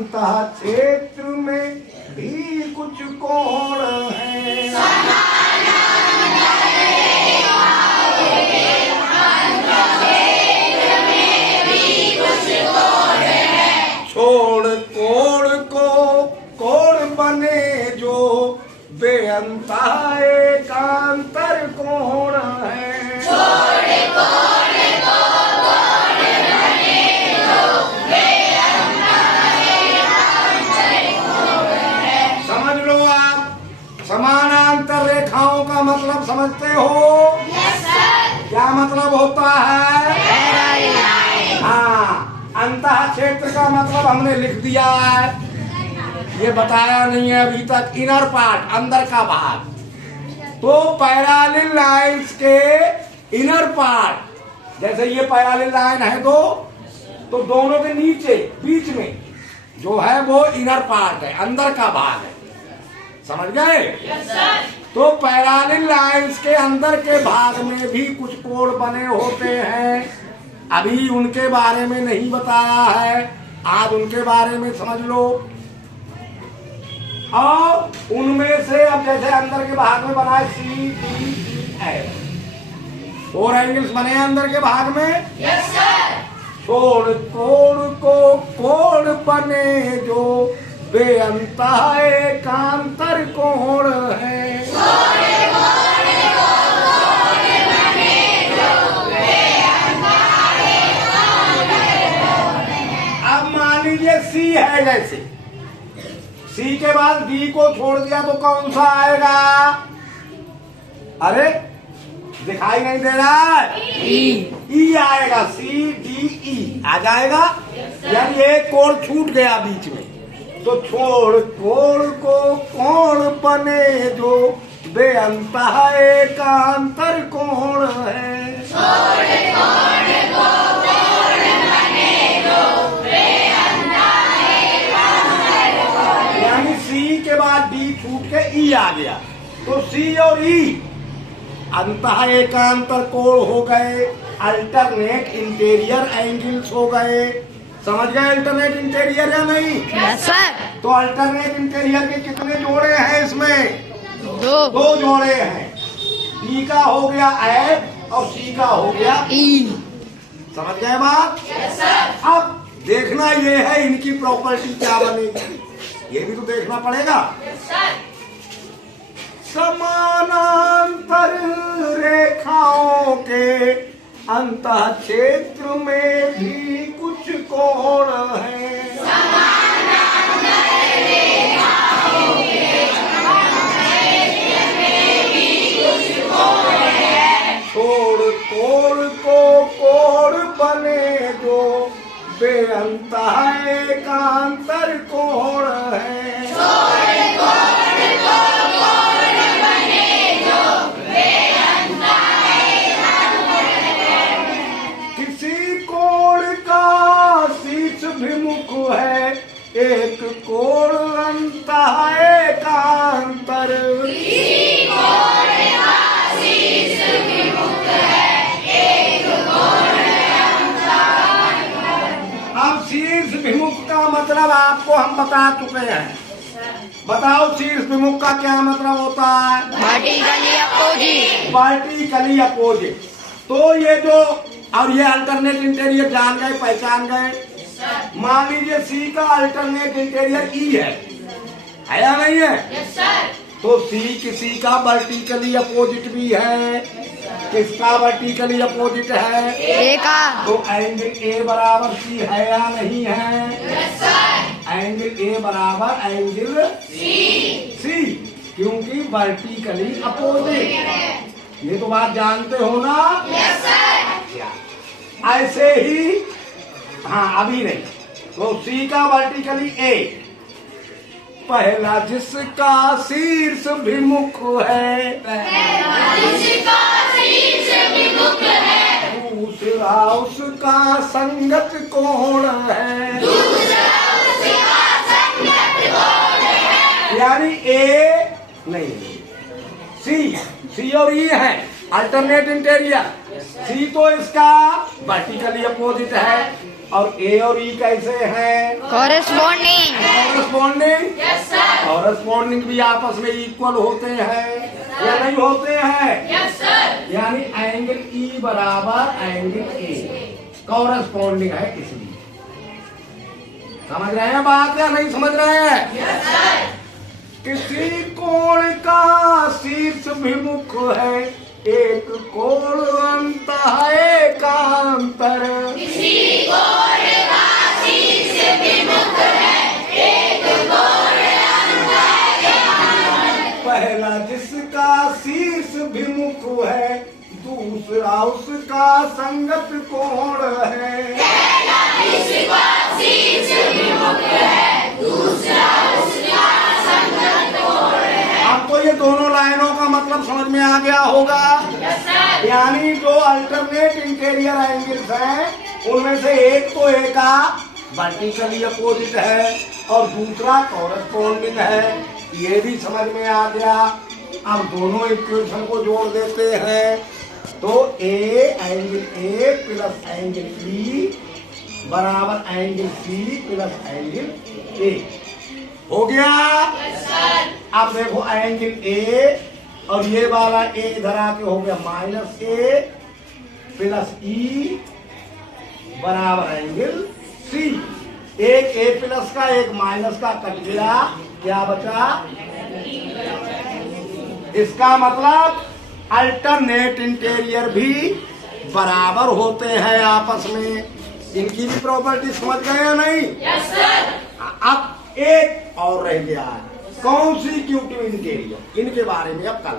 अंतः क्षेत्र में भी कुछ कोण है। छोड़ कोण को कोण बने जो बेअंतः एकांतर कोण है। समझ लो आप, समानांतर रेखाओं का मतलब समझते हो? Yes sir. क्या मतलब होता है? हाँ, अंतः क्षेत्र का मतलब हमने लिख दिया है, ये बताया नहीं है अभी तक। इनर पार्ट, अंदर का भाग। तो पैरेलल लाइंस के इनर पार्ट, जैसे ये पैरेलल लाइन है तो दोनों के नीचे बीच में जो है वो इनर पार्ट है, अंदर का भाग है। समझ गए? Yes sir. तो पैरेलल लाइंस के अंदर के भाग में भी कुछ कोण बने होते हैं। अभी उनके बारे में नहीं बताया है, आज उनके बारे में समझ लो। और उनमें से अब जैसे अंदर के भाग में बना CDE, 4 एंगल्स बने अंदर के भाग में। Yes sir. छोड़ कोण को कोण बने जो बेअंतः एकांतर कोण है। अब मान लीजिए C है, जैसे C के बाद D को छोड़ दिया तो कौन सा आएगा? अरे दिखाई नहीं दे रहा है? E आएगा, CDE आ जाएगा। यानी एक कोण छूट गया बीच में। तो छोड़ कोण को कोण बने जो बेअंतः एकांतर कोण है। यानी C के बाद D छूट के E आ गया, तो C और E अंतः एकांतर कोण हो गए, अल्टरनेट इंटीरियर एंगल्स हो गए। समझ गए अल्टरनेट इंटीरियर या नहीं? Yes sir. तो अल्टरनेट इंटीरियर के कितने जोड़े हैं इसमें? 2 जोड़े हैं। D का हो गया F और C का हो गया E। समझ गए बात? Yes sir. अब देखना ये है इनकी प्रॉपर्टी क्या बनेगी, ये भी तो देखना पड़ेगा। Yes sir. समानांतर रेखाओं के अंतः क्षेत्र में भी कुछ कोण है। छोड़ कोण को कोण बने जो बेअंतः एकांतर कोण है। विमुख है एक कोण अंतः एकांतर। अब शीर्ष विमुख का मतलब आपको हम बता चुके हैं। बताओ शीर्ष विमुख का क्या मतलब होता है? Vertically opposite. Vertically opposite. तो ये जो और ये अल्टरनेट इंटीरियर जान गए, पहचान गए। मान लीजिए C का अल्टरनेट इंटीरियर E है या नहीं है? Yes sir. तो C किसी का वर्टिकली अपोजिट भी है। किसका वर्टिकली अपोजिट है? A का। तो एंगल A बराबर C है या नहीं है? Yes sir. एंगल A बराबर एंगल C, क्योंकि वर्टिकली अपोजिट। ये तो बात जानते हो ना? Yes sir. ऐसे ही, हाँ अभी नहीं, तो C का वर्टिकली A, पहला जिसका शीर्ष विमुख है, दूसरा उसका संगत कोण है। यानी A नहीं, C और E है अल्टरनेट इंटीरियर। C तो इसका वर्टिकली अपोजिट है, और ए और ई कैसे हैं? कॉरेस्पॉन्डिंग। कॉरेस्पॉन्डिंग। कॉरेस्पॉन्डिंग भी आपस में इक्वल होते हैं या नहीं होते हैं? यानी एंगल ई बराबर एंगल ए कॉरेस्पॉन्डिंग है इसलिए। समझ रहे हैं बात या नहीं समझ रहे हैं? किसी कोण का शीर्ष विमुख है, एक कोण अंत है एकांतर। किसी कोण का शीर्ष विमुख है, एक कोण अंत है एकांतर। पहला जिसका शीर्ष विमुख है, दूसरा उसका संगत कोण है। पहला जिसका शीर्ष विमुख है, दूसरा उसका संगत कोण है। आपको ये दोनों लाइनों का मतलब समझ में आ गया होगा। यानी जो अल्टरनेट इंटीरियर एंगल्स हैं उनमें से एक तो ए का वर्टिकली अपोजिट है और दूसरा कॉरेस्पॉन्डिंग है। ये भी समझ में आ गया। अब दोनों इक्वेशन को जोड़ देते हैं तो A angle A plus angle E बराबर angle C plus angle A हो गया। अब देखो एंगल ए और ये वाला ए इधर आके हो गया माइनस ए प्लस ई बराबर एंगल सी। एक ए प्लस का एक माइनस का कट गया, क्या बचा? इसका मतलब अल्टरनेट इंटीरियर भी बराबर होते हैं आपस में। इनकी भी प्रॉपर्टी समझ गए या नहीं? अब एक और रह गया है, कौन सी क्यूटिव इंटीरियर, इनके बारे में अब कल